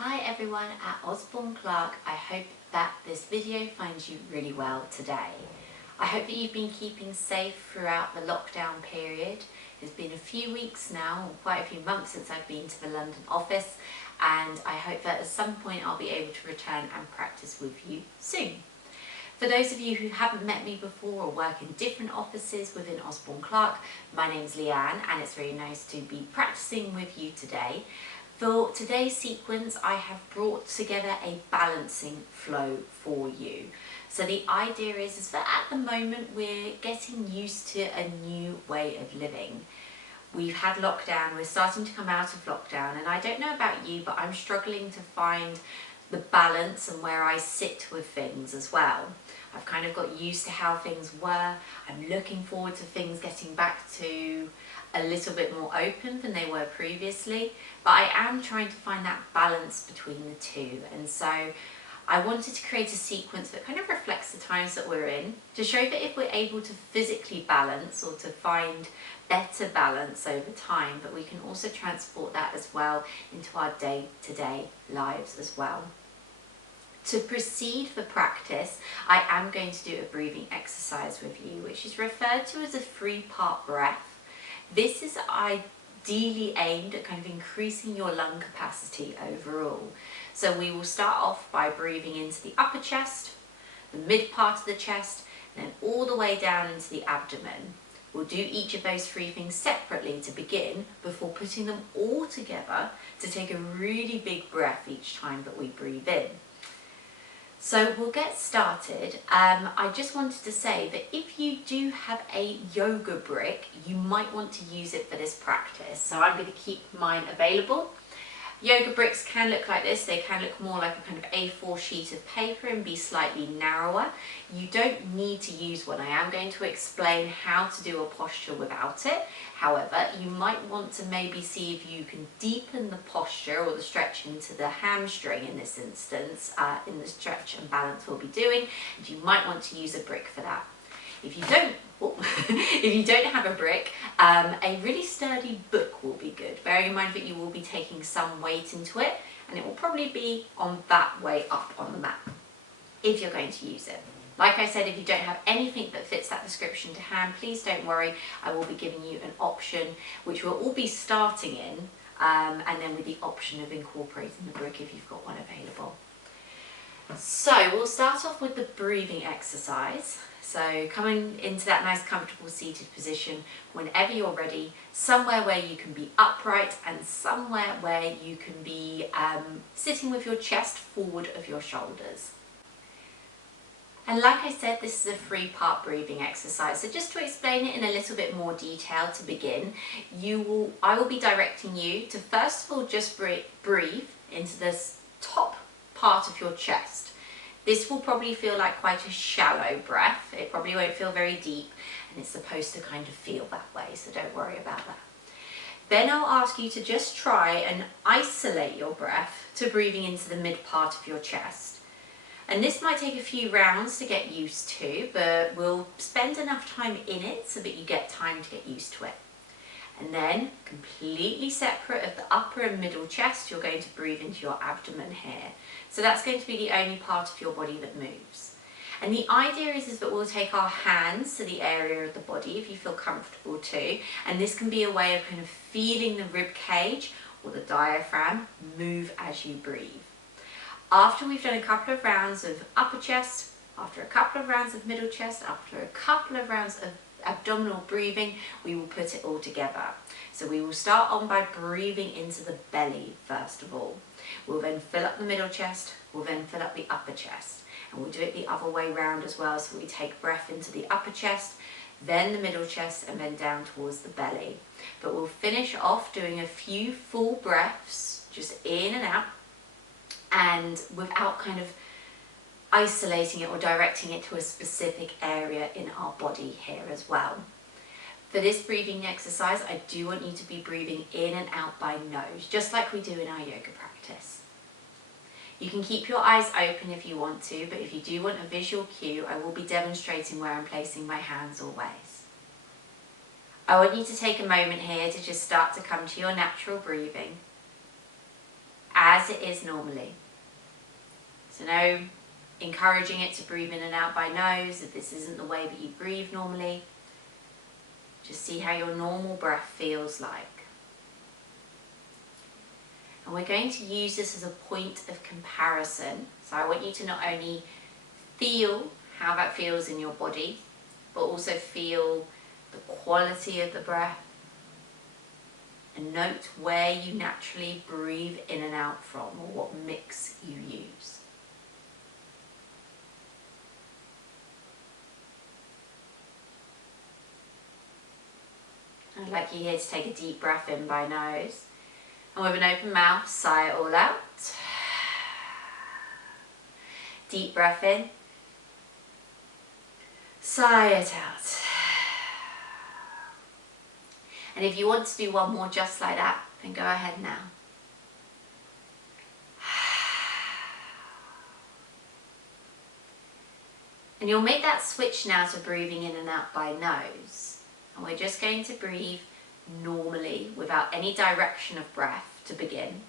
Hi everyone at Osborne Clarke. I hope that this video finds you really well today. I hope that you've been keeping safe throughout the lockdown period. It's been a few weeks now, quite a few months since I've been to the London office, and I hope that at some point I'll be able to return and practice with you soon. For those of you who haven't met me before or work in different offices within Osborne Clarke, my name's Leanne and it's really nice to be practicing with you today. For today's sequence, I have brought together a balancing flow for you. So the idea is that at the moment we're getting used to a new way of living. We've had lockdown, we're starting to come out of lockdown, and I don't know about you, but I'm struggling to find the balance and where I sit with things as well. I've kind of got used to how things were. I'm looking forward to things getting back to a little bit more open than they were previously, but I am trying to find that balance between the two. And so I wanted to create a sequence that kind of reflects the times that we're in, to show that if we're able to physically balance or to find better balance over time, but we can also transport that as well into our day-to-day lives as well. To proceed for practice, I am going to do a breathing exercise with you, which is referred to as a 3-part breath. This is ideally aimed at kind of increasing your lung capacity overall. So we will start off by breathing into the upper chest, the mid part of the chest, and then all the way down into the abdomen. We'll do each of those 3 things separately to begin before putting them all together to take a really big breath each time that we breathe in. So we'll get started. I just wanted to say that if you do have a yoga brick, you might want to use it for this practice. So I'm going to keep mine available. Yoga bricks can look like this. They can look more like a kind of A4 sheet of paper and be slightly narrower. You don't need to use one. I am going to explain how to do a posture without it. However, you might want to maybe see if you can deepen the posture or the stretching to the hamstring in this instance, in the stretch and balance we'll be doing, and you might want to use a brick for that. If you don't, if you don't have a brick, a really sturdy book will be good. Bearing in mind that you will be taking some weight into it, and it will probably be on that way up on the mat if you're going to use it. Like I said, if you don't have anything that fits that description to hand, please don't worry. I will be giving you an option which we'll all be starting in, and then with the option of incorporating the brick if you've got one available. So we'll start off with the breathing exercise. So coming into that nice comfortable seated position whenever you're ready, somewhere where you can be upright and somewhere where you can be sitting with your chest forward of your shoulders. And like I said, this is a 3-part breathing exercise. So just to explain it in a little bit more detail to begin, I will be directing you to first of all just breathe into this top part of your chest. This will probably feel like quite a shallow breath. It probably won't feel very deep, and it's supposed to kind of feel that way, so don't worry about that. Then I'll ask you to just try and isolate your breath to breathing into the mid part of your chest. And this might take a few rounds to get used to, but we'll spend enough time in it so that you get time to get used to it. And then, completely separate of the upper and middle chest, you're going to breathe into your abdomen here. So that's going to be the only part of your body that moves. And the idea is that we'll take our hands to the area of the body, if you feel comfortable too. And this can be a way of kind of feeling the rib cage or the diaphragm move as you breathe. After we've done a couple of rounds of upper chest, after a couple of rounds of middle chest, after a couple of rounds of abdominal breathing, we will put it all together. So we will start on by breathing into the belly first of all. We'll then fill up the middle chest, we'll then fill up the upper chest, and we'll do it the other way round as well. So we take breath into the upper chest, then the middle chest, and then down towards the belly. But we'll finish off doing a few full breaths, just in and out, and without kind of isolating it or directing it to a specific area in our body here as well. For this breathing exercise, I do want you to be breathing in and out by nose, just like we do in our yoga practice. You can keep your eyes open if you want to, but if you do want a visual cue, I will be demonstrating where I'm placing my hands always. I want you to take a moment here to just start to come to your natural breathing. As as it is normally. So no encouraging it to breathe in and out by nose if this isn't the way that you breathe normally. Just see how your normal breath feels like. And we're going to use this as a point of comparison. So I want you to not only feel how that feels in your body, but also feel the quality of the breath and note where you naturally breathe in and out from, or what mix you use. I'd like you here to take a deep breath in by nose, and with an open mouth, sigh it all out. Deep breath in, sigh it out. And if you want to do one more just like that, then go ahead now. And you'll make that switch now to breathing in and out by nose. And we're just going to breathe normally without any direction of breath to begin,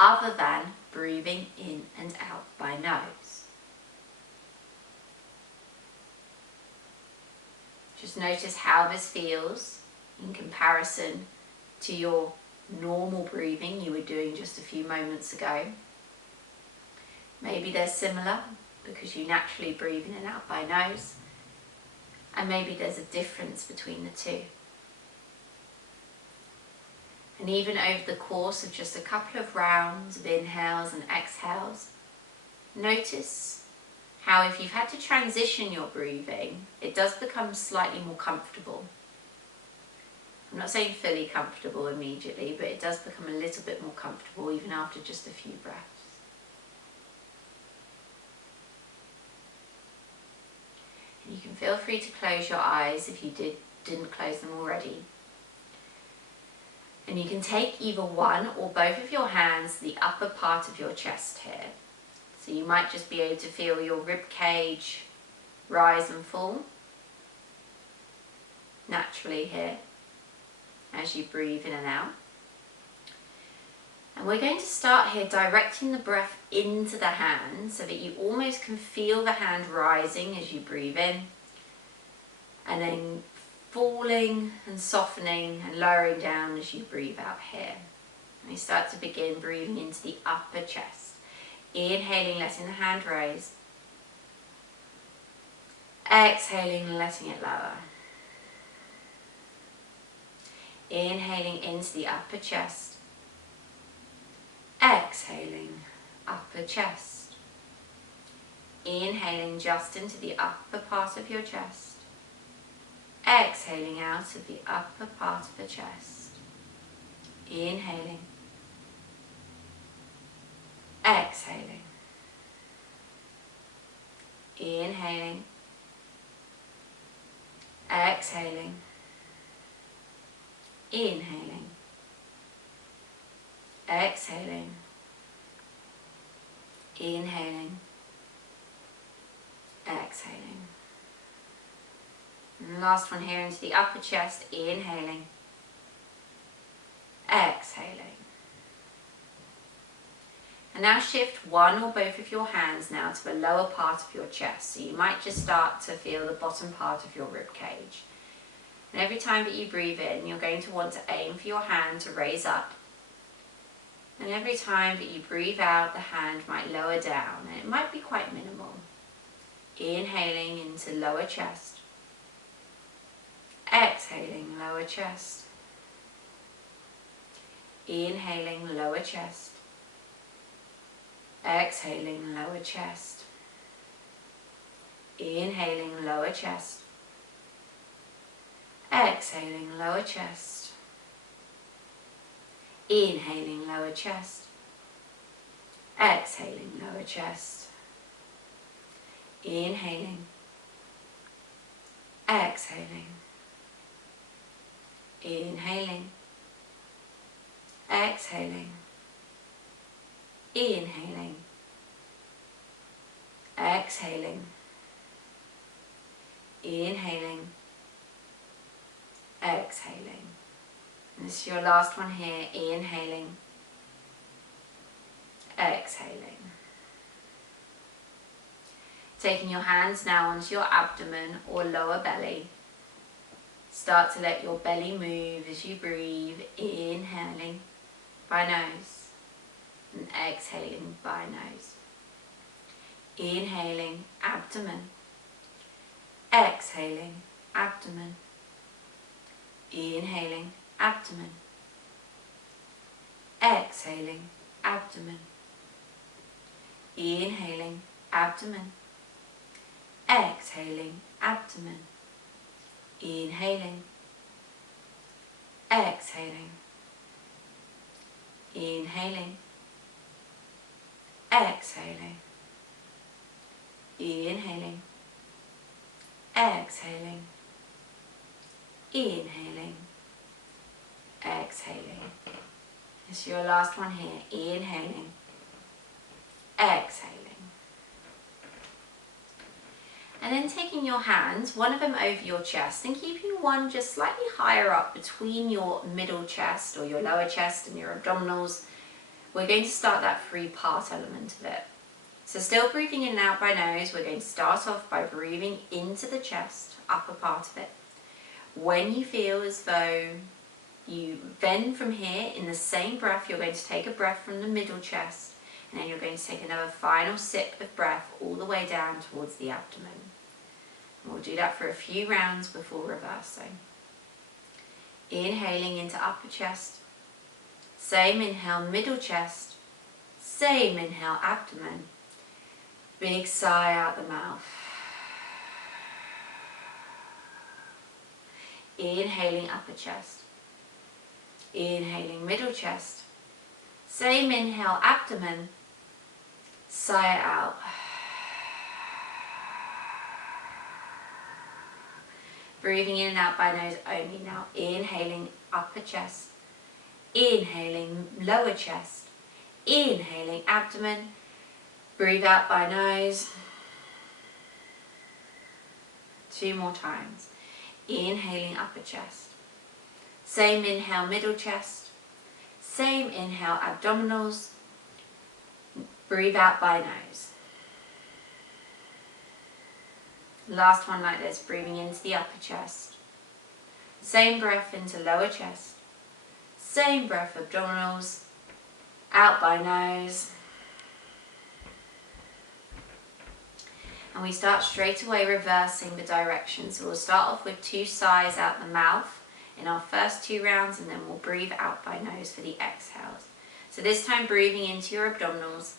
other than breathing in and out by nose. Just notice how this feels in comparison to your normal breathing you were doing just a few moments ago. Maybe they're similar because you naturally breathe in and out by nose, and maybe there's a difference between the two. And even over the course of just a couple of rounds of inhales and exhales, notice how if you've had to transition your breathing, it does become slightly more comfortable. I'm not saying fully comfortable immediately, but it does become a little bit more comfortable even after just a few breaths. And you can feel free to close your eyes if you didn't close them already. And you can take either one or both of your hands to the upper part of your chest here. So you might just be able to feel your rib cage rise and fall naturally here as you breathe in and out. And we're going to start here directing the breath into the hand so that you almost can feel the hand rising as you breathe in, and then falling and softening and lowering down as you breathe out here. And you start to begin breathing into the upper chest. Inhaling, letting the hand raise. Exhaling, letting it lower. Inhaling into the upper chest. Exhaling, upper chest. Inhaling just into the upper part of your chest. Exhaling out of the upper part of the chest. Inhaling. Exhaling. Inhaling. Exhaling. Inhaling. Exhaling. Inhaling. Exhaling. And the last one here into the upper chest, inhaling. Exhaling. And now shift one or both of your hands now to the lower part of your chest. So you might just start to feel the bottom part of your rib cage. And every time that you breathe in, you're going to want to aim for your hand to raise up. And every time that you breathe out, the hand might lower down, and it might be quite minimal. Inhaling into lower chest. Exhaling, lower chest. Inhaling, lower chest. Exhaling, lower chest. Inhaling, lower chest. Exhaling, lower chest. Inhaling, lower chest. Exhaling, lower chest. Inhaling. Exhaling. Inhaling. Exhaling. Inhaling. Exhaling. Inhaling. Exhaling. And this is your last one here, inhaling. exhaling. Taking your hands now onto your abdomen or lower belly. Start to let your belly move as you breathe, inhaling by nose and exhaling by nose. Inhaling, abdomen. Exhaling, abdomen. Inhaling, abdomen. Exhaling, abdomen. Inhaling, abdomen. Exhaling, abdomen. Inhaling. Exhaling. Inhaling. Exhaling. Inhaling. Exhaling. Inhaling. Exhaling. This is your last one here. Inhaling. Exhaling. And then taking your hands, one of them over your chest, and keeping one just slightly higher up between your middle chest or your lower chest and your abdominals. We're going to start that 3-part element of it. So still breathing in and out by nose, we're going to start off by breathing into the chest, upper part of it. When you feel as though you then from here, in the same breath, you're going to take a breath from the middle chest, and then you're going to take another final sip of breath all the way down towards the abdomen. And we'll do that for a few rounds before reversing. Inhaling into upper chest. Same inhale, middle chest. Same inhale, abdomen. Big sigh out the mouth. Inhaling upper chest. Inhaling middle chest. Same inhale, abdomen. Sigh it out. Breathing in and out by nose only now. Inhaling upper chest. Inhaling lower chest. Inhaling abdomen. Breathe out by nose. 2 more times. Inhaling upper chest. Same inhale, middle chest. Same inhale, abdominals. Breathe out by nose. Last one like this, breathing into the upper chest. Same breath into lower chest. Same breath, abdominals. Out by nose. And we start straight away reversing the direction. So we'll start off with 2 sighs out the mouth in our first 2 rounds, and then we'll breathe out by nose for the exhales. So this time breathing into your abdominals.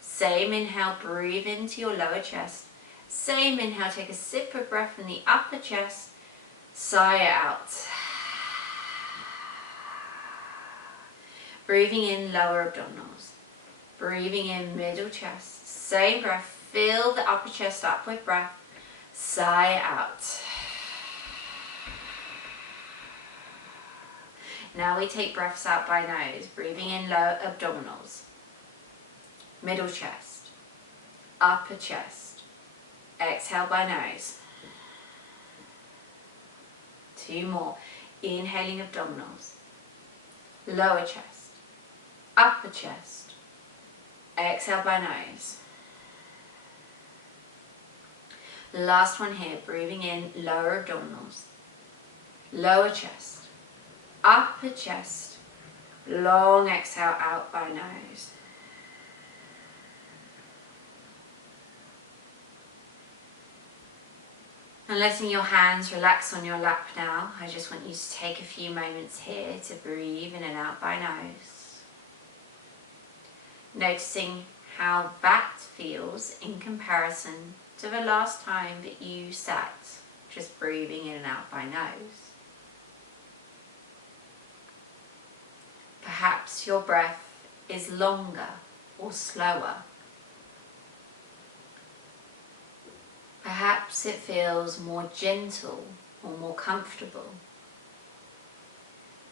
Same inhale, breathe into your lower chest. Same inhale, take a sip of breath from the upper chest. Sigh it out. Breathing in lower abdominals. Breathing in middle chest. Same breath, fill the upper chest up with breath. Sigh it out. Now we take breaths out by nose, breathing in low abdominals. Middle chest. Upper chest. Exhale by nose. 2 more. Inhaling abdominals. Lower chest. Upper chest. Exhale by nose. Last one here, breathing in lower abdominals. Lower chest. Upper chest. Long exhale out by nose. And letting your hands relax on your lap now, I just want you to take a few moments here to breathe in and out by nose. Noticing how that feels in comparison to the last time that you sat, just breathing in and out by nose. Perhaps your breath is longer or slower. Perhaps it feels more gentle or more comfortable.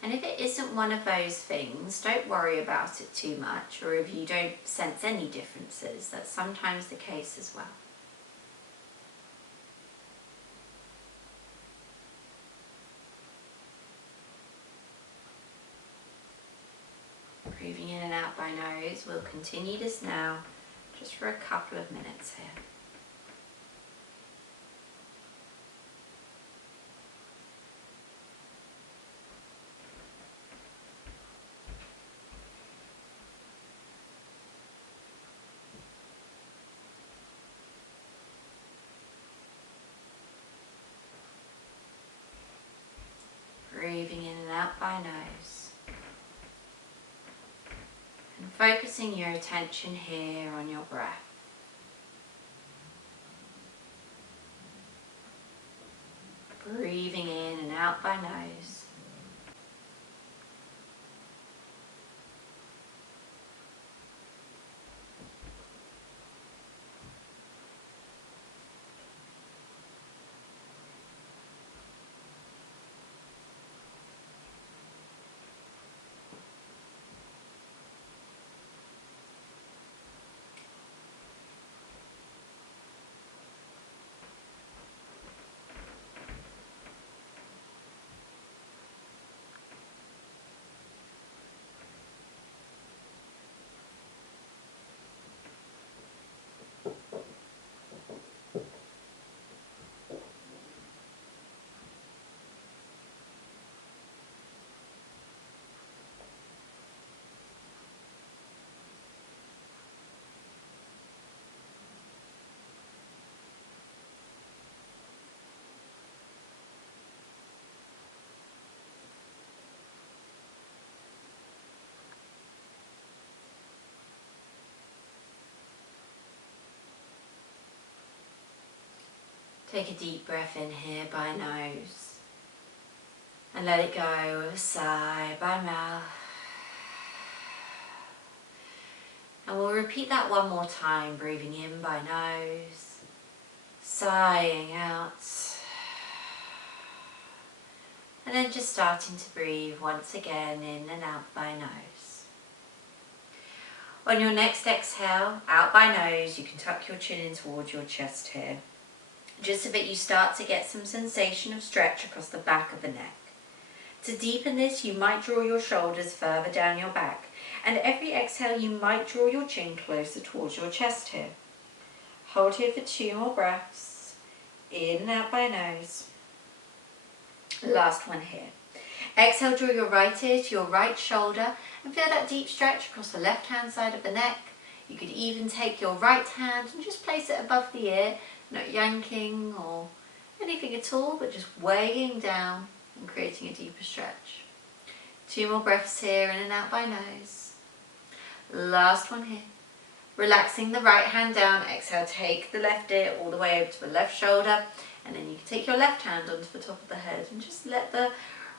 And if it isn't one of those things, don't worry about it too much, or if you don't sense any differences, that's sometimes the case as well. Breathing in and out by nose. nose. We'll continue this now just for a couple of minutes here. Breathing in and out by nose. And focusing your attention here on your breath. Breathing in and out by nose. Take a deep breath in here by nose and let it go with a sigh by mouth. And we'll repeat that one more time, breathing in by nose, sighing out, and then just starting to breathe once again in and out by nose. On your next exhale, out by nose, you can tuck your chin in towards your chest here, just so that you start to get some sensation of stretch across the back of the neck. To deepen this, you might draw your shoulders further down your back, and every exhale you might draw your chin closer towards your chest here. Hold here for 2 more breaths, in and out by nose. Last one here. Exhale, draw your right ear to your right shoulder and feel that deep stretch across the left hand side of the neck. You could even take your right hand and just place it above the ear, not yanking or anything at all, but just weighing down and creating a deeper stretch. 2 more breaths here, in and out by nose. Last one here. Relaxing the right hand down, exhale, take the left ear all the way over to the left shoulder, and then you can take your left hand onto the top of the head and just let the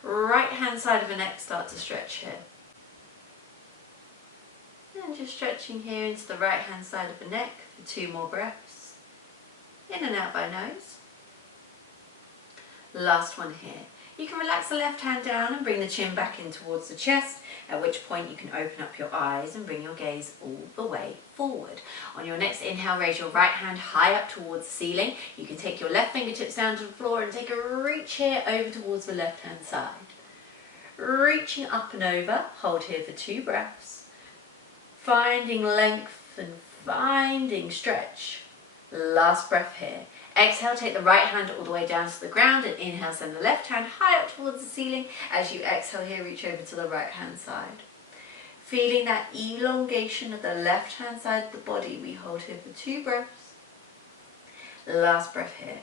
right hand side of the neck start to stretch here. And just stretching here into the right hand side of the neck for 2 more breaths. In and out by nose. Last one here. You can relax the left hand down and bring the chin back in towards the chest, at which point you can open up your eyes and bring your gaze all the way forward. On your next inhale, raise your right hand high up towards the ceiling. You can take your left fingertips down to the floor and take a reach here over towards the left hand side. Reaching up and over, hold here for 2 breaths. Finding length and finding stretch. Last breath here. Exhale, take the right hand all the way down to the ground, and inhale, send the left hand high up towards the ceiling. As you exhale here, reach over to the right hand side. Feeling that elongation of the left hand side of the body, we hold here for 2 breaths. Last breath here.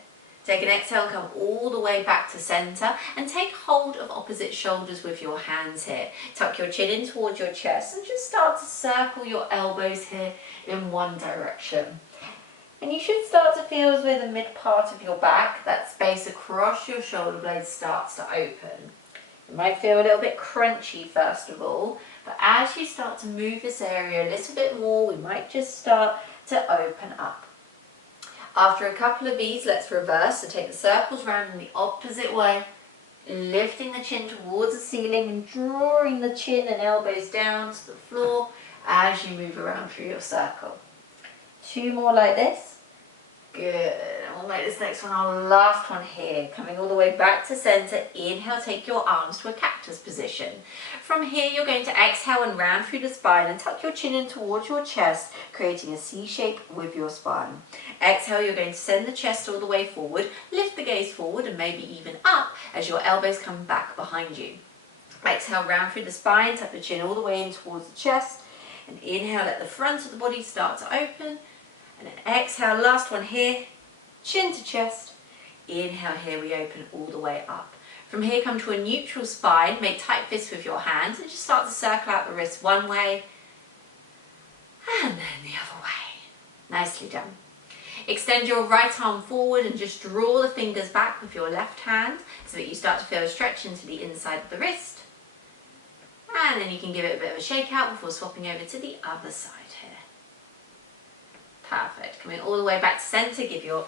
Take an exhale, come all the way back to center and take hold of opposite shoulders with your hands here. Tuck your chin in towards your chest and just start to circle your elbows here in one direction. And you should start to feel as though the mid part of your back, that space across your shoulder blades, starts to open. It might feel a little bit crunchy first of all, but as you start to move this area a little bit more, we might just start to open up. After a couple of these, let's reverse. So take the circles round in the opposite way, lifting the chin towards the ceiling and drawing the chin and elbows down to the floor as you move around through your circle. 2 more like this. Good. we'll make this next one our last one here. Coming all the way back to center. Inhale, take your arms to a cactus position. From here, you're going to exhale and round through the spine and tuck your chin in towards your chest, creating a C shape with your spine. Exhale, you're going to send the chest all the way forward, lift the gaze forward and maybe even up as your elbows come back behind you. Exhale, round through the spine, tuck the chin all the way in towards the chest, and inhale, let the front of the body start to open, and then exhale, last one here, chin to chest. Inhale, here we open all the way up. From here, come to a neutral spine, make tight fists with your hands, and just start to circle out the wrists one way, and then the other way. Nicely done. Extend your right arm forward and just draw the fingers back with your left hand so that you start to feel a stretch into the inside of the wrist. And then you can give it a bit of a shake out before swapping over to the other side here. Perfect. Coming all the way back to center, give your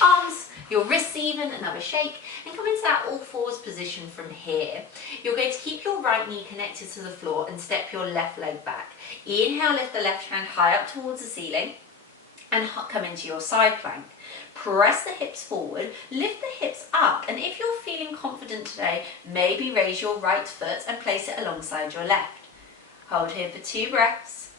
arms, your wrists even, another shake, and come into that all fours position from here. You're going to keep your right knee connected to the floor and step your left leg back. Inhale, lift the left hand high up towards the ceiling and come into your side plank. Press the hips forward, lift the hips up, and if you're feeling confident today, maybe raise your right foot and place it alongside your left. Hold here for 2 breaths.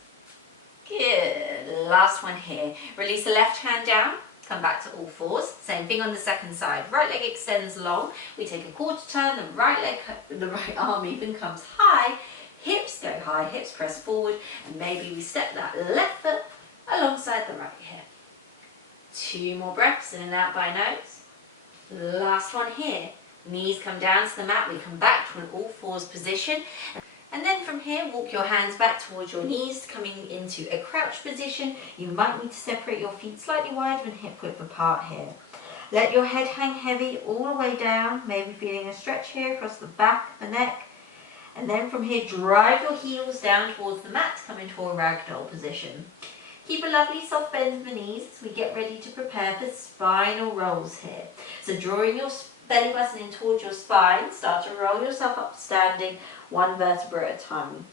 Good. Last one here. Release the left hand down, come back to all fours. Same thing on the second side. Right leg extends long. We take a quarter turn, the right arm even comes high. Hips go high, hips press forward, and maybe we step that left foot alongside the right here. 2 more breaths in and out by nose. Last one here. Knees come down to the mat. We come back to an all fours position. And then from here, walk your hands back towards your knees, coming into a crouch position. You might need to separate your feet slightly wider and hip width apart here. Let your head hang heavy all the way down, maybe feeling a stretch here across the back of the neck. And then from here, drive your heels down towards the mat to come into a ragdoll position. Keep a lovely soft bend in the knees as we get ready to prepare for spinal rolls here. So drawing your belly button in towards your spine, start to roll yourself up standing, 1 vertebra at a time.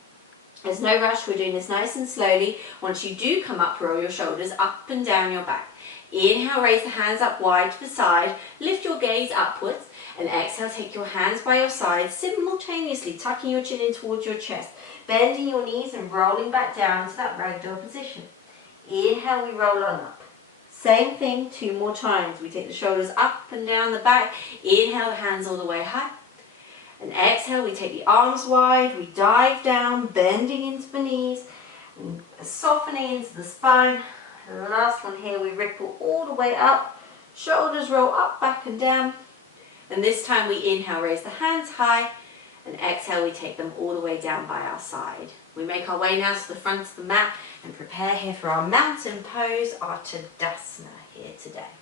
There's no rush, we're doing this nice and slowly. Once you do come up, roll your shoulders up and down your back. Inhale, raise the hands up wide to the side, lift your gaze upwards, and exhale, take your hands by your sides, simultaneously tucking your chin in towards your chest, bending your knees and rolling back down to that ragdoll position. Inhale, we roll on up. Same thing 2 more times. We take the shoulders up and down the back. Inhale, hands all the way high. And exhale, we take the arms wide. We dive down, bending into the knees, and softening into the spine. And the last one here, we ripple all the way up. Shoulders roll up, back and down. And this time we inhale, raise the hands high. And exhale, we take them all the way down by our side. We make our way now to the front of the mat and prepare here for our mountain pose, our Tadasana here today.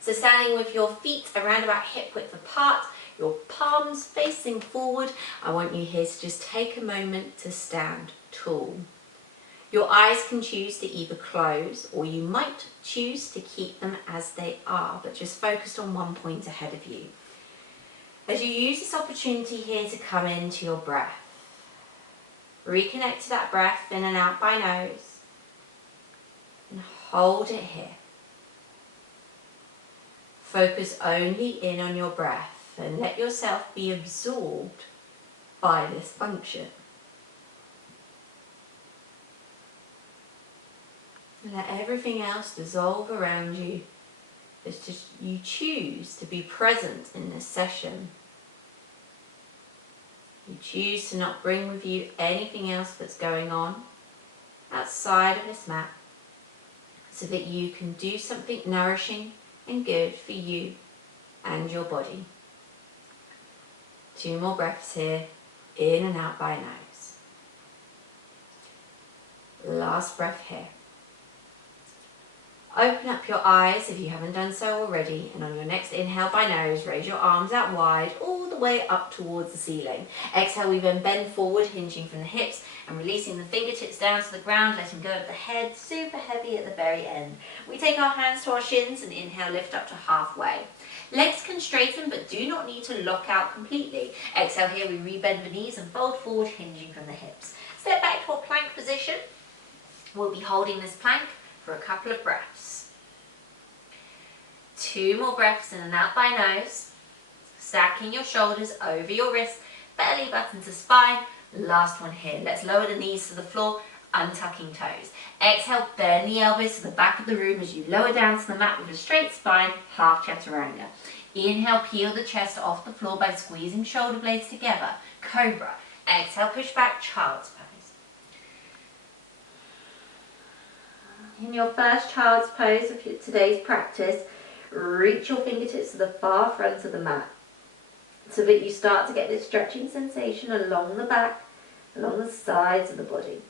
So standing with your feet around about hip width apart, your palms facing forward, I want you here to just take a moment to stand tall. Your eyes can choose to either close or you might choose to keep them as they are, but just focused on one point ahead of you. As you use this opportunity here to come into your breath, reconnect to that breath in and out by nose and hold it here. Focus only in on your breath and let yourself be absorbed by this function. Let everything else dissolve around you. It's just you choose to be present in this session. You choose to not bring with you anything else that's going on outside of this mat so that you can do something nourishing and good for you and your body. 2 more breaths here, in and out by nose. Last breath here. Open up your eyes if you haven't done so already, and on your next inhale by nose, raise your arms out wide all the way up towards the ceiling. Exhale, we then bend forward, hinging from the hips and releasing the fingertips down to the ground, letting go of the head, super heavy at the very end. We take our hands to our shins and inhale, lift up to halfway. Legs can straighten but do not need to lock out completely. Exhale here, we rebend the knees and fold forward, hinging from the hips. Step back to a plank position. We'll be holding this plank for a couple of breaths. 2 more breaths in and out by nose. Stacking your shoulders over your wrists, belly button to spine. Last one here. Let's lower the knees to the floor, untucking toes. Exhale, bend the elbows to the back of the room as you lower down to the mat with a straight spine, half chaturanga. Inhale, peel the chest off the floor by squeezing shoulder blades together. Cobra. Exhale, push back, child's pose. In your first child's pose of today's practice, reach your fingertips to the far front of the mat so that you start to get this stretching sensation along the back, along the sides of the body.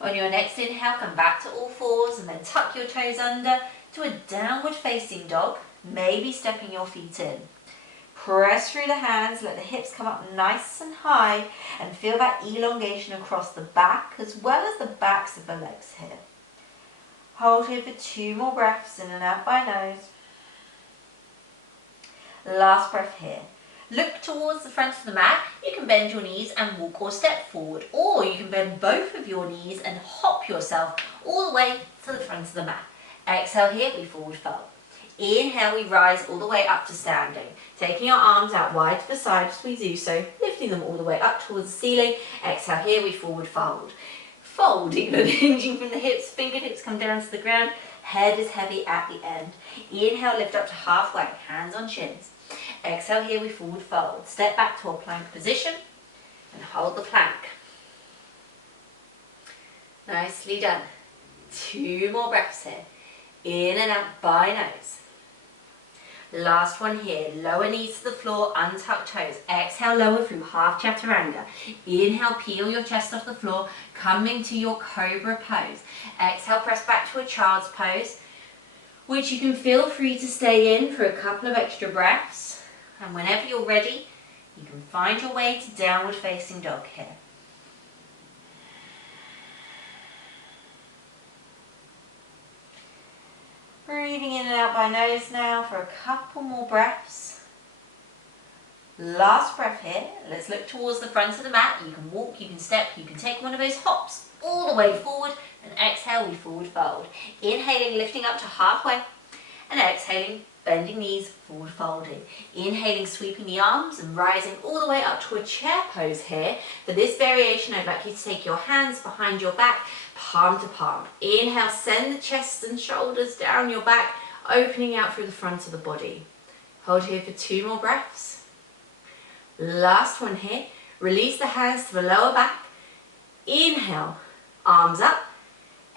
On your next inhale, come back to all fours and then tuck your toes under to a downward facing dog, maybe stepping your feet in. Press through the hands, let the hips come up nice and high and feel that elongation across the back as well as the backs of the legs here. Hold here for 2 more breaths in and out by nose. Last breath here. Look towards the front of the mat. You can bend your knees and walk or step forward, or you can bend both of your knees and hop yourself all the way to the front of the mat. Exhale here, we forward fold. Inhale, we rise all the way up to standing. Taking our arms out wide to the side as we do so, lifting them all the way up towards the ceiling. Exhale here, we forward fold. Folding and hinging from the hips, fingertips come down to the ground, head is heavy at the end. Inhale, lift up to halfway, hands on shins. Exhale here, we forward fold. Step back to a plank position and hold the plank. Nicely done. 2 more breaths here. In and out by nose. Last one here. Lower knees to the floor, untuck toes. Exhale, lower through half chaturanga. Inhale, peel your chest off the floor, coming to your cobra pose. Exhale, press back to a child's pose, which you can feel free to stay in for a couple of extra breaths. And whenever you're ready, you can find your way to downward facing dog here. Breathing in and out by nose now for a couple more breaths. Last breath here. Let's look towards the front of the mat. You can walk, you can step, you can take one of those hops all the way forward. And exhale, we forward fold. Inhaling, lifting up to halfway. And exhaling, bending knees, forward folding. Inhaling, sweeping the arms and rising all the way up to a chair pose here. For this variation, I'd like you to take your hands behind your back, palm to palm. Inhale, send the chest and shoulders down your back, opening out through the front of the body. Hold here for 2 more breaths. Last one here. Release the hands to the lower back. Inhale, arms up.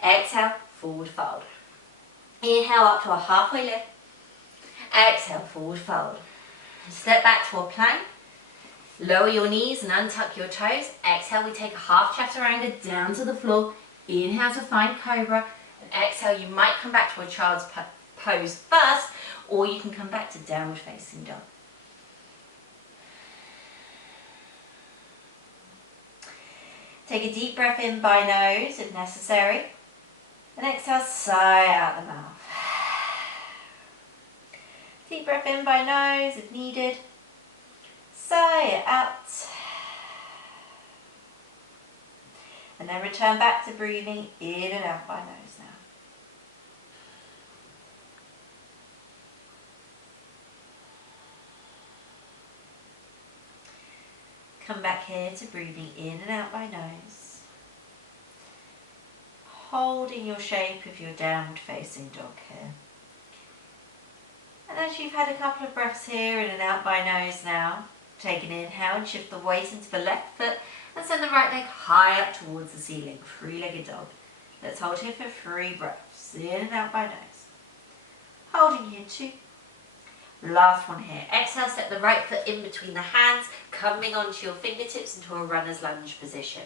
Exhale, forward fold. Inhale up to a halfway lift. Exhale, forward fold. Step back to a plank. Lower your knees and untuck your toes. Exhale, we take a half chaturanga down to the floor. Inhale to find cobra. And exhale, you might come back to a child's pose first, or you can come back to downward facing dog. Take a deep breath in by nose if necessary. And exhale, sigh out the mouth. Deep breath in by nose if needed. Sigh it out. And then return back to breathing in and out by nose now. Come back here to breathing in and out by nose. Holding your shape of your downward facing dog here. And as you've had a couple of breaths here in and out by nose now, take an inhale and shift the weight into the left foot and send the right leg high up towards the ceiling, 3-legged dog. Let's hold here for 3 breaths, in and out by nose. Holding here 2. Last one here. Exhale, step the right foot in between the hands, coming onto your fingertips into a runner's lunge position.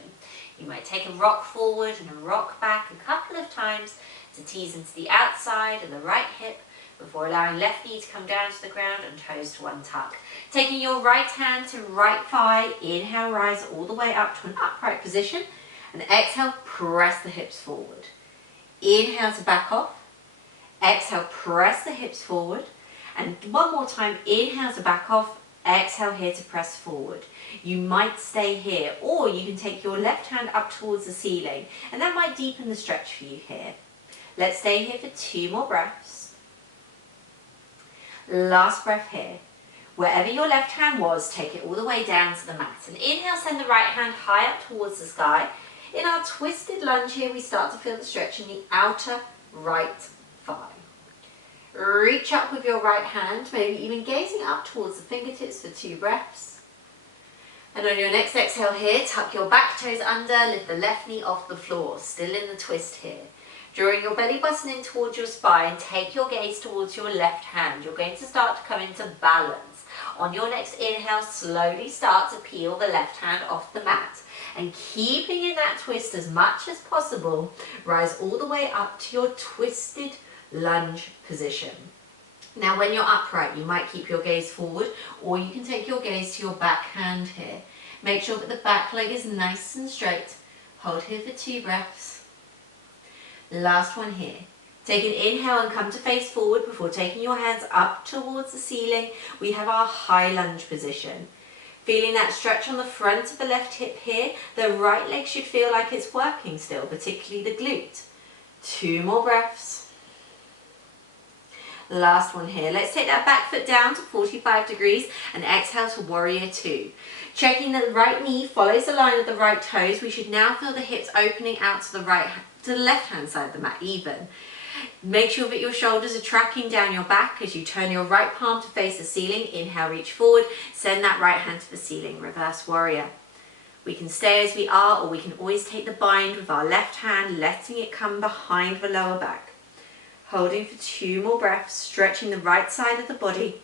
You might take a rock forward and a rock back a couple of times to tease into the outside of the right hip before allowing left knee to come down to the ground and toes to untuck. Taking your right hand to right thigh, inhale, rise all the way up to an upright position, and exhale, press the hips forward. Inhale to back off, exhale, press the hips forward, and one more time, inhale to back off, exhale here to press forward. You might stay here, or you can take your left hand up towards the ceiling, and that might deepen the stretch for you here. Let's stay here for 2 more breaths. Last breath here. Wherever your left hand was, take it all the way down to the mat. And inhale, send the right hand high up towards the sky. In our twisted lunge here, we start to feel the stretch in the outer right thigh. Reach up with your right hand, maybe even gazing up towards the fingertips for 2 breaths. And on your next exhale here, tuck your back toes under, lift the left knee off the floor, still in the twist here. Drawing your belly button in towards your spine, take your gaze towards your left hand. You're going to start to come into balance. On your next inhale, slowly start to peel the left hand off the mat. And keeping in that twist as much as possible, rise all the way up to your twisted lunge position. Now when you're upright, you might keep your gaze forward, or you can take your gaze to your back hand here. Make sure that the back leg is nice and straight. Hold here for 2 breaths. Last one here. Take an inhale and come to face forward before taking your hands up towards the ceiling. We have our high lunge position. Feeling that stretch on the front of the left hip here, the right leg should feel like it's working still, particularly the glute. 2 more breaths. Last one here. Let's take that back foot down to 45 degrees and exhale to warrior 2. Checking that the right knee follows the line of the right toes, we should now feel the hips opening out to the left hand side of the mat even. Make sure that your shoulders are tracking down your back as you turn your right palm to face the ceiling. Inhale, reach forward, send that right hand to the ceiling, reverse warrior. We can stay as we are, or we can always take the bind with our left hand, letting it come behind the lower back. Holding for 2 more breaths, stretching the right side of the body.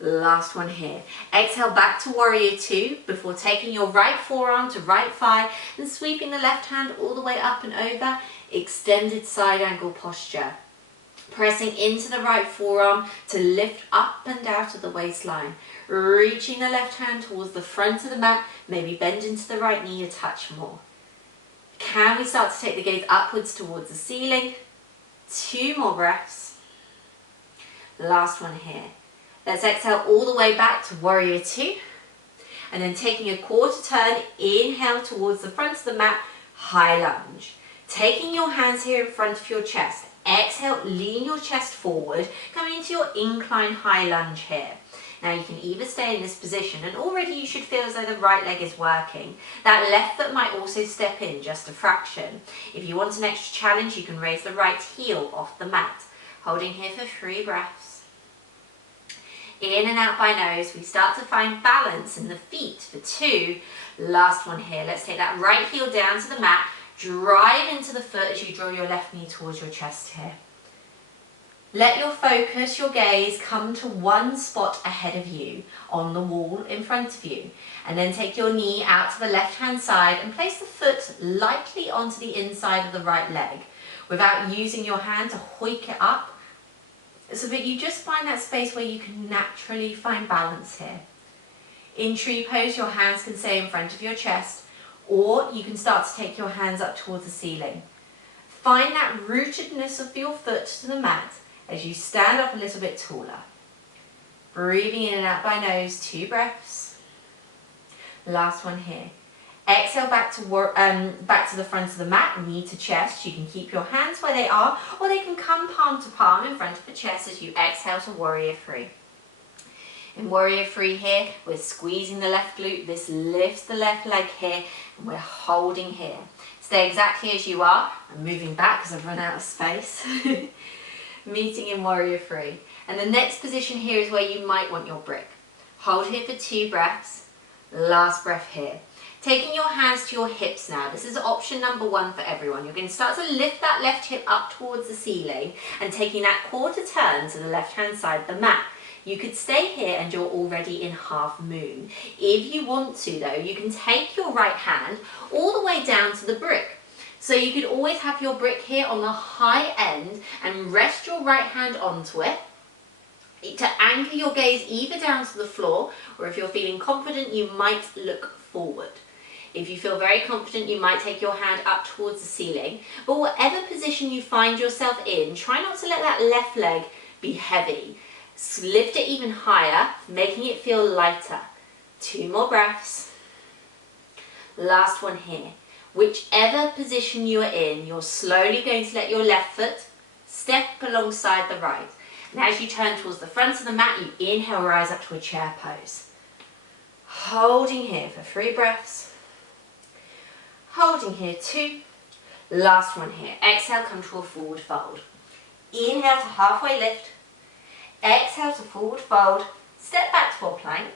Last one here. Exhale back to warrior 2 before taking your right forearm to right thigh and sweeping the left hand all the way up and over. Extended side angle posture. Pressing into the right forearm to lift up and out of the waistline. Reaching the left hand towards the front of the mat, maybe bend into the right knee a touch more. Can we start to take the gaze upwards towards the ceiling? 2 more breaths. Last one here. Let's exhale all the way back to warrior 2. And then taking a quarter turn, inhale towards the front of the mat, high lunge. Taking your hands here in front of your chest. Exhale, lean your chest forward, coming into your incline high lunge here. Now you can either stay in this position, and already you should feel as though the right leg is working. That left foot might also step in just a fraction. If you want an extra challenge, you can raise the right heel off the mat. Holding here for 3 breaths. In and out by nose, we start to find balance in the feet for 2. Last one here. Let's take that right heel down to the mat. Drive into the foot as you draw your left knee towards your chest here. Let your focus, your gaze, come to one spot ahead of you on the wall in front of you. And then take your knee out to the left-hand side and place the foot lightly onto the inside of the right leg without using your hand to hoik it up, so that you just find that space where you can naturally find balance here. In tree pose, your hands can stay in front of your chest, or you can start to take your hands up towards the ceiling. Find that rootedness of your foot to the mat as you stand up a little bit taller. Breathing in and out by nose, 2 breaths. Last one here. Exhale back to the front of the mat, knee to chest. You can keep your hands where they are, or they can come palm to palm in front of the chest as you exhale to warrior 3. In warrior 3 here, we're squeezing the left glute. This lifts the left leg here, and we're holding here. Stay exactly as you are. I'm moving back because I've run out of space. Meeting in warrior 3. And the next position here is where you might want your brick. Hold here for 2 breaths. Last breath here. Taking your hands to your hips now. This is option number 1 for everyone. You're going to start to lift that left hip up towards the ceiling and taking that quarter turn to the left hand side of the mat. You could stay here and you're already in half moon. If you want to though, you can take your right hand all the way down to the brick. So you could always have your brick here on the high end and rest your right hand onto it to anchor your gaze either down to the floor, or if you're feeling confident, you might look forward. If you feel very confident, you might take your hand up towards the ceiling. But whatever position you find yourself in, try not to let that left leg be heavy. Lift it even higher, making it feel lighter. 2 more breaths. Last one here. Whichever position you are in, you're slowly going to let your left foot step alongside the right. And as you turn towards the front of the mat, you inhale, rise up to a chair pose. Holding here for 3 breaths. Holding here 2. Last one here. Exhale, come to a forward fold. Inhale to halfway lift. Exhale to forward fold. Step back to a plank.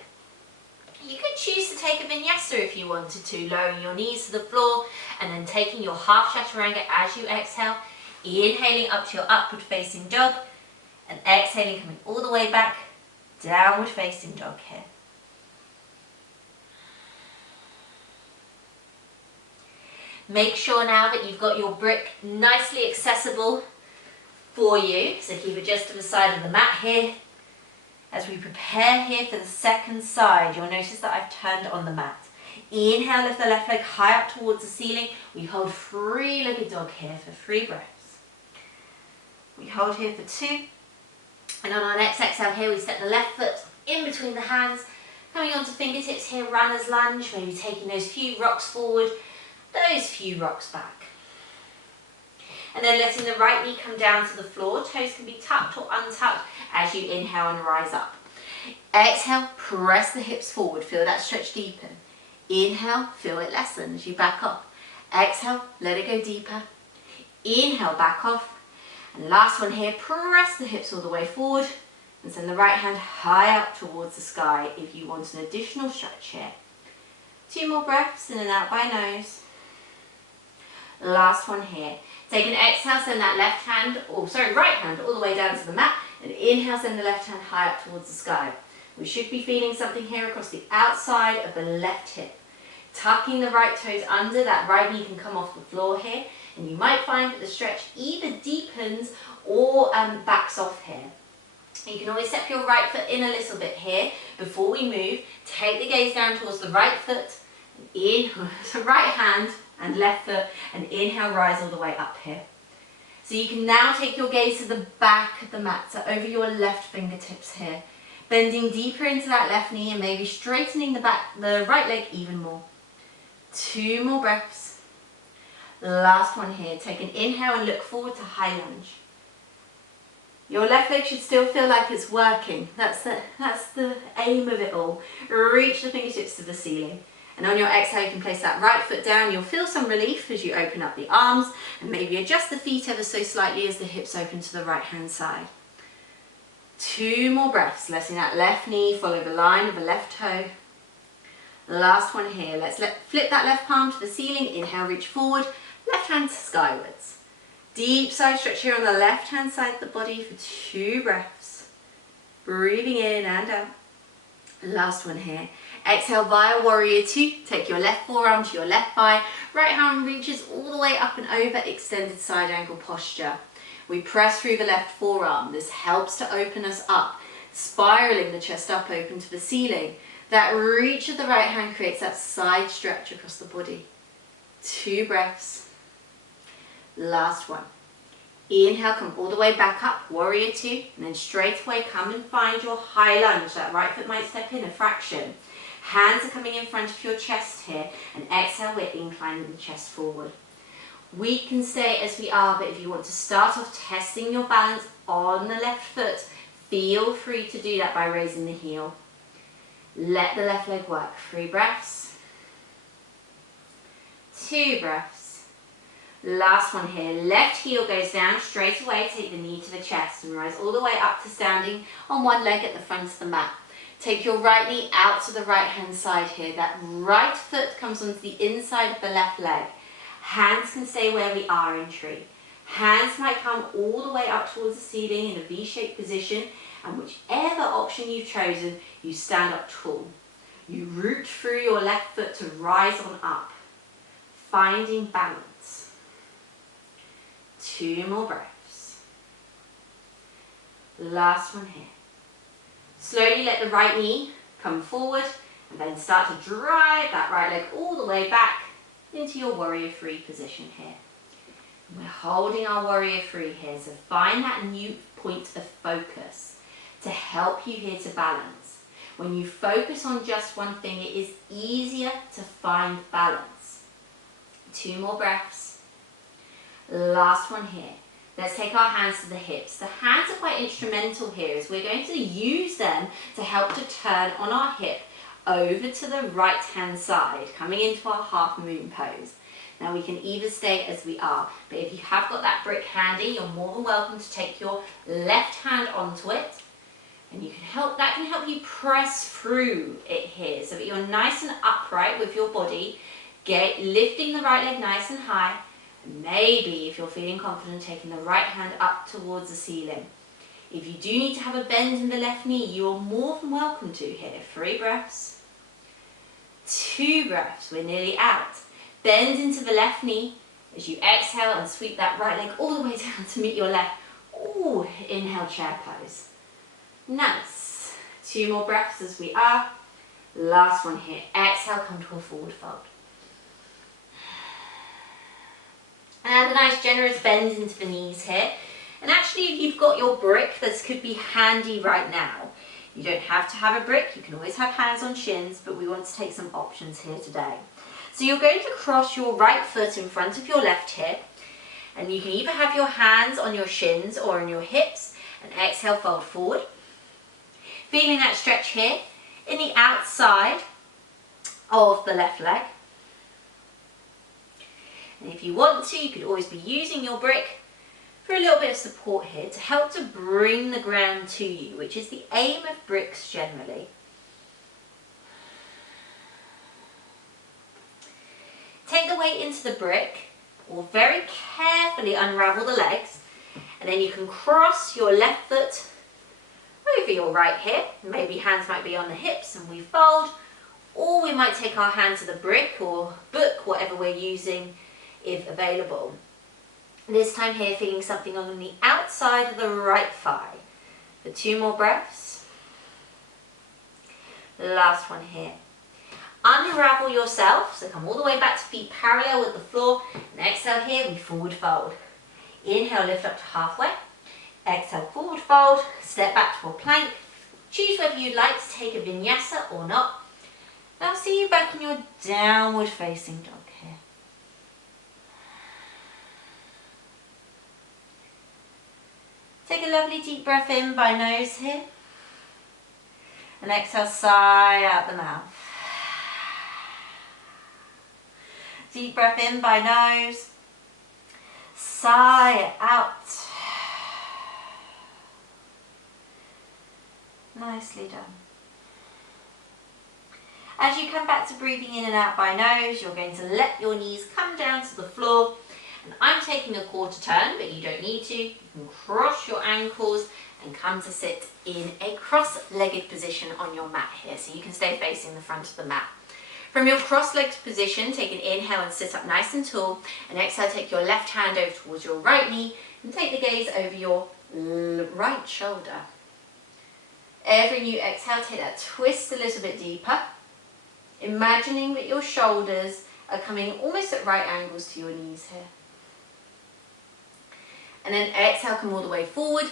You could choose to take a vinyasa if you wanted to, lowering your knees to the floor and then taking your half chaturanga as you exhale, inhaling up to your upward facing dog and exhaling, coming all the way back, downward facing dog here. Make sure now that you've got your brick nicely accessible for you, so keep it just to the side of the mat here. As we prepare here for the second side, you'll notice that I've turned on the mat. Inhale, lift the left leg high up towards the ceiling. We hold 3-legged dog here for 3 breaths. We hold here for 2. And on our next exhale here, we step the left foot in between the hands, coming onto fingertips here, runner's lunge, maybe taking those few rocks forward, those few rocks back. And then letting the right knee come down to the floor. Toes can be tucked or untucked as you inhale and rise up. Exhale, press the hips forward. Feel that stretch deepen. Inhale, feel it lessen as you back off. Exhale, let it go deeper. Inhale, back off. And last one here, press the hips all the way forward and send the right hand high up towards the sky if you want an additional stretch here. 2 more breaths in and out by nose. Last one here. Take an exhale, send that right hand all the way down to the mat, and inhale, send the left hand high up towards the sky. We should be feeling something here across the outside of the left hip. Tucking the right toes under, that right knee can come off the floor here, and you might find that the stretch either deepens or backs off here. You can always step your right foot in a little bit here before we move. Take the gaze down towards the right foot, in the right hand, and left foot, and inhale, rise all the way up here. So you can now take your gaze to the back of the mat, so over your left fingertips here, bending deeper into that left knee and maybe straightening the right leg even more. 2 more breaths. Last one here. Take an inhale and look forward to high lunge. Your left leg should still feel like it's working. That's the aim of it all. Reach the fingertips to the ceiling. And on your exhale, you can place that right foot down. You'll feel some relief as you open up the arms and maybe adjust the feet ever so slightly as the hips open to the right hand side. 2 more breaths, letting that left knee follow the line of the left toe. Last one here. Let's flip that left palm to the ceiling. Inhale, reach forward, left hand skywards. Deep side stretch here on the left hand side of the body for 2 breaths. Breathing in and out. Last one here. Exhale via warrior 2. Take your left forearm to your left thigh. Right hand reaches all the way up and over, extended side angle posture. We press through the left forearm. This helps to open us up, spiraling the chest up open to the ceiling. That reach of the right hand creates that side stretch across the body. 2 breaths. Last one. Inhale, come all the way back up, warrior 2, and then straight away come and find your high lunge. That right foot might step in a fraction. Hands are coming in front of your chest here, and exhale, we're inclining the chest forward. We can stay as we are, but if you want to start off testing your balance on the left foot, feel free to do that by raising the heel. Let the left leg work. 3 breaths. 2 breaths. Last one here. Left heel goes down straight away. Take the knee to the chest and rise all the way up to standing on one leg at the front of the mat. Take your right knee out to the right hand side here. That right foot comes onto the inside of the left leg. Hands can stay where we are in tree. Hands might come all the way up towards the ceiling in a V-shaped position, and whichever option you've chosen, you stand up tall. You root through your left foot to rise on up, finding balance. 2 more breaths. Last one here. Slowly let the right knee come forward and then start to drive that right leg all the way back into your warrior 3 position here. And we're holding our warrior 3 here, so find that new point of focus to help you here to balance. When you focus on just one thing, it is easier to find balance. 2 more breaths. Last one here. Let's take our hands to the hips. The hands are quite instrumental here as we're going to use them to help to turn on our hip over to the right hand side, coming into our half moon pose. Now we can either stay as we are, but if you have got that brick handy, you're more than welcome to take your left hand onto it, and that can help you press through it here so that you're nice and upright with your body, lifting the right leg nice and high, and maybe if you're feeling confident, taking the right hand up towards the ceiling. If you do need to have a bend in the left knee, you are more than welcome to here. 3 breaths, 2 breaths, we're nearly out. Bend into the left knee as you exhale and sweep that right leg all the way down to meet your left. Ooh, inhale, chair pose. Nice. 2 more breaths as we are. Last one here. Exhale, come to a forward fold. And a nice generous bend into the knees here. And actually, if you've got your brick, this could be handy right now. You don't have to have a brick. You can always have hands on shins, but we want to take some options here today. So you're going to cross your right foot in front of your left hip, and you can either have your hands on your shins or on your hips, and exhale, fold forward. Feeling that stretch here in the outside of the left leg. And if you want to, you could always be using your brick for a little bit of support here to help to bring the ground to you, which is the aim of bricks generally. Take the weight into the brick, or very carefully unravel the legs, and then you can cross your left foot over your right hip. Maybe hands might be on the hips and we fold, or we might take our hand to the brick or book, whatever we're using if available. This time here, feeling something on the outside of the right thigh. For 2 more breaths. Last one here. Unravel yourself, so come all the way back to feet parallel with the floor, and exhale here, we forward fold. Inhale, lift up to halfway. Exhale, forward fold, step back to a plank. Choose whether you'd like to take a vinyasa or not. Now see you back in your downward facing dog here. Take a lovely deep breath in by nose here. And exhale, sigh out the mouth. Deep breath in by nose. Sigh out. Nicely done. As you come back to breathing in and out by nose, you're going to let your knees come down to the floor. And I'm taking a quarter turn, but you don't need to. You can cross your ankles and come to sit in a cross-legged position on your mat here. So you can stay facing the front of the mat. From your cross-legged position, take an inhale and sit up nice and tall. And exhale, take your left hand over towards your right knee and take the gaze over your right shoulder. Every new exhale, take that twist a little bit deeper. Imagining that your shoulders are coming almost at right angles to your knees here. And then exhale, come all the way forward.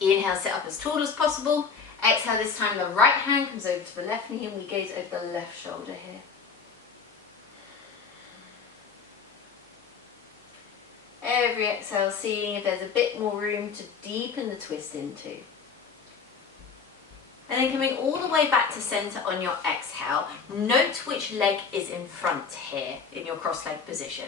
Inhale, sit up as tall as possible. Exhale, this time the right hand comes over to the left knee and we gaze over the left shoulder here. Every exhale, seeing if there's a bit more room to deepen the twist into. And then coming all the way back to center on your exhale, note which leg is in front here in your cross-legged position.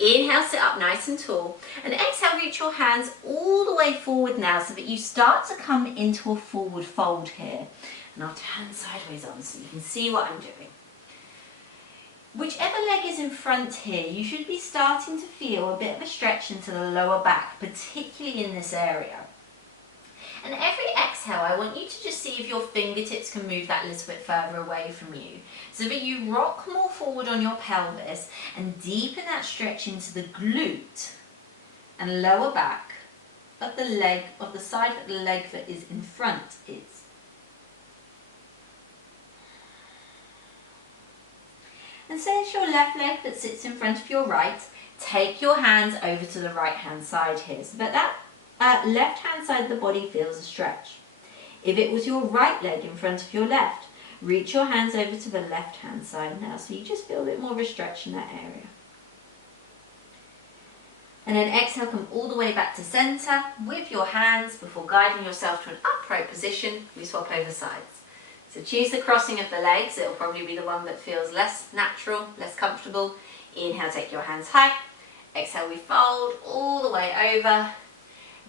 Inhale, sit up nice and tall, and exhale, reach your hands all the way forward now so that you start to come into a forward fold here. And I'll turn sideways on so you can see what I'm doing. Whichever leg is in front here, you should be starting to feel a bit of a stretch into the lower back, particularly in this area. And every exhale, I want you to just see if your fingertips can move that little bit further away from you, so that you rock more forward on your pelvis and deepen that stretch into the glute and lower back of the leg, of the side that the leg that is in front is. And say it's your left leg that sits in front of your right, take your hands over to the right hand side here, so that left hand side of the body feels a stretch. If it was your right leg in front of your left, reach your hands over to the left hand side now, so you just feel a bit more of a stretch in that area. And then exhale, come all the way back to center with your hands before guiding yourself to an upright position. We swap over sides. So choose the crossing of the legs. It'll probably be the one that feels less natural, less comfortable. Inhale, take your hands high. Exhale, we fold all the way over.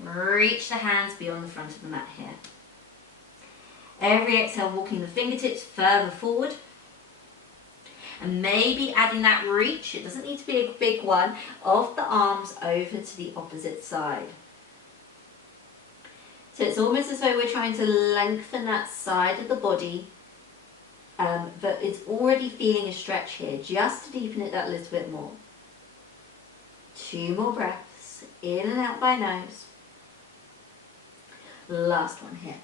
Reach the hands beyond the front of the mat here. Every exhale, walking the fingertips further forward. And maybe adding that reach, it doesn't need to be a big one, of the arms over to the opposite side. So it's almost as though we're trying to lengthen that side of the body, but it's already feeling a stretch here, just to deepen it that little bit more. 2 more breaths, in and out by nose. Last one here.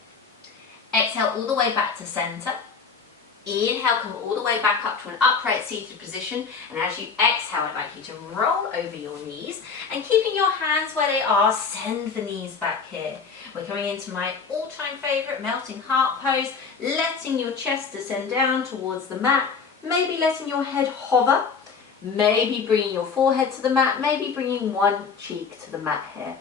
Exhale all the way back to center. Inhale, come all the way back up to an upright seated position, and as you exhale, I'd like you to roll over your knees, and keeping your hands where they are, send the knees back here. We're coming into my all-time favorite melting heart pose, letting your chest descend down towards the mat, maybe letting your head hover, maybe bringing your forehead to the mat, maybe bringing one cheek to the mat here.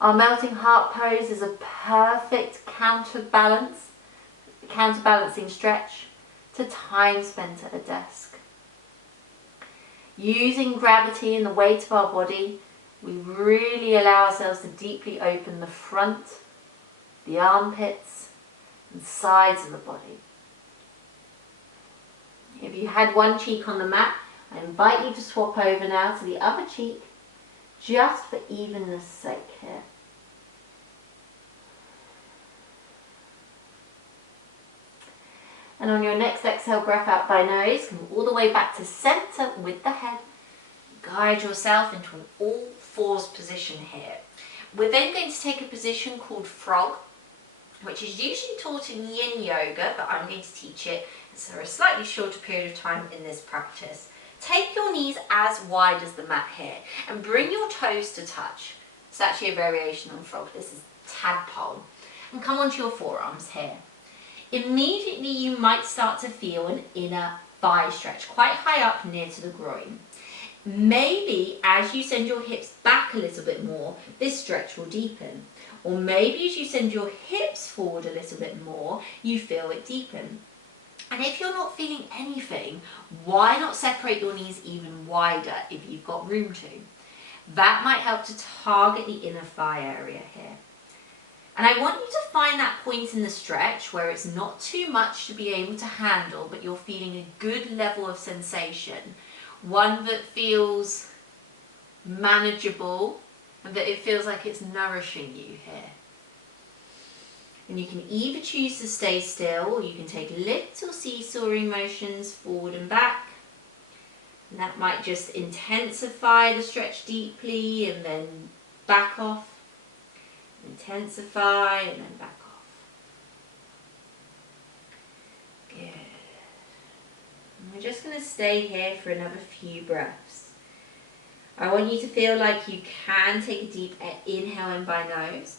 Our melting heart pose is a perfect counterbalancing stretch to time spent at a desk. Using gravity and the weight of our body, we really allow ourselves to deeply open the front, the armpits, and sides of the body. If you had one cheek on the mat, I invite you to swap over now to the other cheek, just for evenness sake here. And on your next exhale, breath out by nose, come all the way back to center with the head. Guide yourself into an all fours position here. We're then going to take a position called frog, which is usually taught in yin yoga, but I'm going to teach it for a slightly shorter period of time in this practice. Take your knees as wide as the mat here and bring your toes to touch. It's actually a variation on frog. This is tadpole. And come onto your forearms here. Immediately you might start to feel an inner thigh stretch, quite high up near to the groin. Maybe as you send your hips back a little bit more, this stretch will deepen. Or maybe as you send your hips forward a little bit more, you feel it deepen. And if you're not feeling anything, why not separate your knees even wider if you've got room to? That might help to target the inner thigh area here. And I want you to find that point in the stretch where it's not too much to be able to handle, but you're feeling a good level of sensation. One that feels manageable and that it feels like it's nourishing you here. And you can either choose to stay still, or you can take little seesawing motions forward and back. And that might just intensify the stretch deeply and then back off. Intensify and then back off. Good. And we're just going to stay here for another few breaths. I want you to feel like you can take a deep inhale in by nose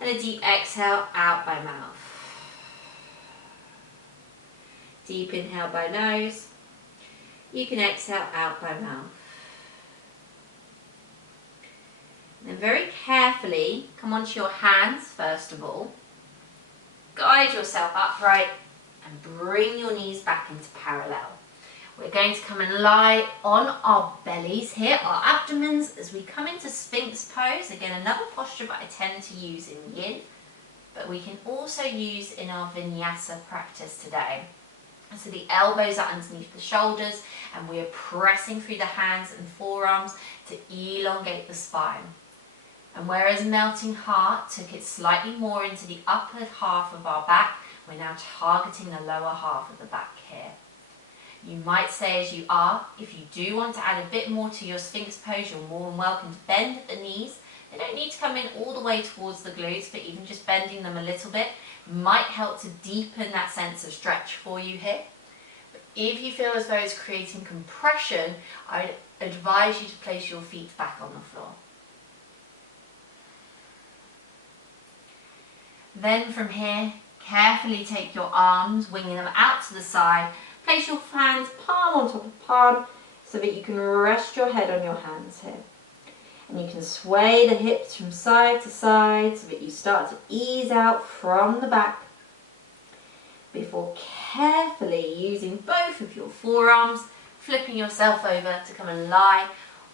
and a deep exhale out by mouth. Deep inhale by nose. You can exhale out by mouth. And very carefully come onto your hands first of all. Guide yourself upright and bring your knees back into parallel. We're going to come and lie on our bellies here, our abdomens, as we come into Sphinx pose. Again, another posture that I tend to use in yin, but we can also use in our vinyasa practice today. So the elbows are underneath the shoulders and we are pressing through the hands and forearms to elongate the spine. And whereas Melting Heart took it slightly more into the upper half of our back, we're now targeting the lower half of the back here. You might stay as you are. If you do want to add a bit more to your Sphinx pose, you're more than welcome to bend the knees. They don't need to come in all the way towards the glutes, but even just bending them a little bit might help to deepen that sense of stretch for you here. But if you feel as though it's creating compression, I'd advise you to place your feet back on the floor. Then from here, carefully take your arms, winging them out to the side. Place your hands palm on top of palm so that you can rest your head on your hands here. And you can sway the hips from side to side so that you start to ease out from the back before carefully using both of your forearms, flipping yourself over to come and lie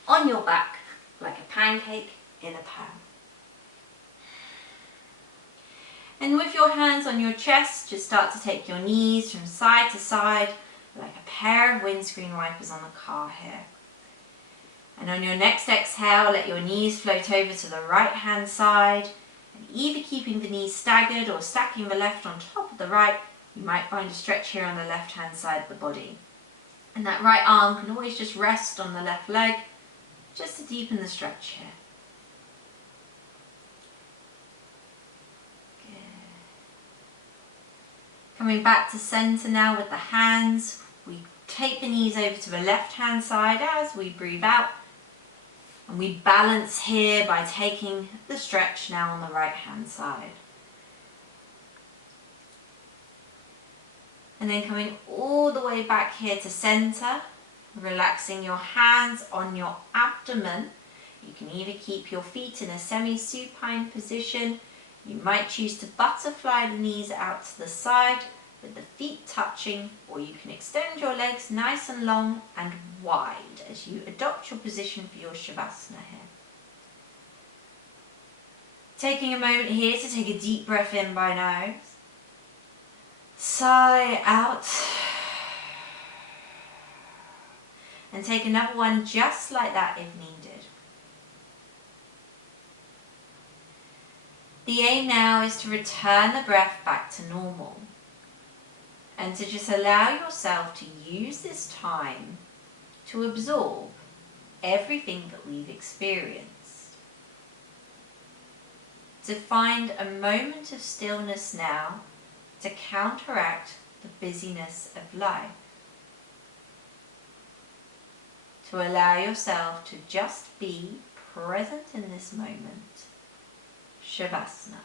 on your back like a pancake in a pan. And with your hands on your chest, just start to take your knees from side to side like a pair of windscreen wipers on a car here. And on your next exhale, let your knees float over to the right hand side, and either keeping the knees staggered or stacking the left on top of the right, you might find a stretch here on the left hand side of the body. And that right arm can always just rest on the left leg, just to deepen the stretch here. Good. Coming back to center now with the hands, we take the knees over to the left hand side as we breathe out. And we balance here by taking the stretch now on the right hand side. And then coming all the way back here to center, relaxing your hands on your abdomen. You can either keep your feet in a semi-supine position. You might choose to butterfly the knees out to the side with the feet touching, or you can extend your legs nice and long and wide as you adopt your position for your Shavasana here. Taking a moment here to take a deep breath in by nose. Sigh out. And take another one just like that if needed. The aim now is to return the breath back to normal and to just allow yourself to use this time to absorb everything that we've experienced. To find a moment of stillness now to counteract the busyness of life. To allow yourself to just be present in this moment. Shavasana.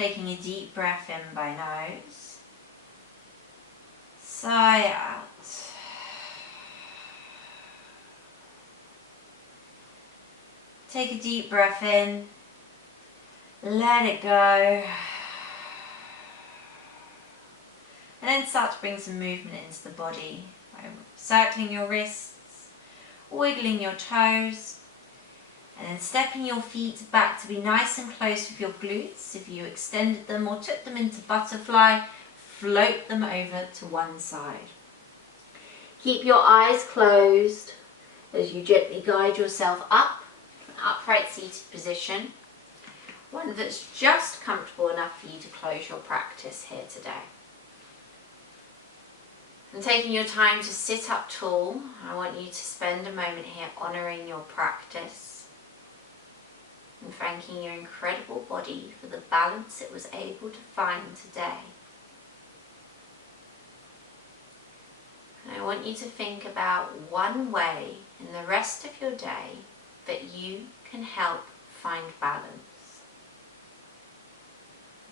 Taking a deep breath in by nose. Sigh out. Take a deep breath in. Let it go. And then start to bring some movement into the body by circling your wrists, wiggling your toes, and then stepping your feet back to be nice and close with your glutes. If you extended them or took them into butterfly, float them over to one side. Keep your eyes closed as you gently guide yourself up, upright seated position, one that's just comfortable enough for you to close your practice here today. And taking your time to sit up tall, I want you to spend a moment here honouring your practice and thanking your incredible body for the balance it was able to find today. And I want you to think about one way in the rest of your day that you can help find balance.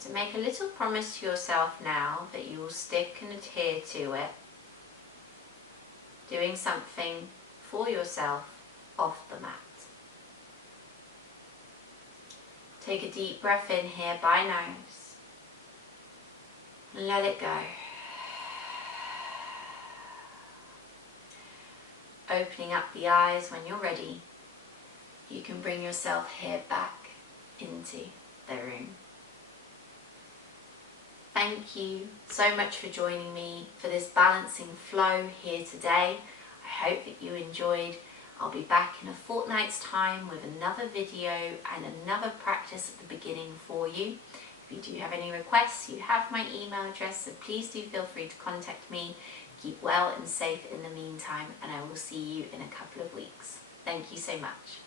To make a little promise to yourself now that you will stick and adhere to it, doing something for yourself off the mat. Take a deep breath in here by nose and let it go. Opening up the eyes when you're ready, you can bring yourself here back into the room. Thank you so much for joining me for this balancing flow here today. I hope that you enjoyed. I'll be back in a fortnight's time with another video and another practice at the beginning for you. If you do have any requests, you have my email address, so please do feel free to contact me. Keep well and safe in the meantime, and I will see you in a couple of weeks. Thank you so much.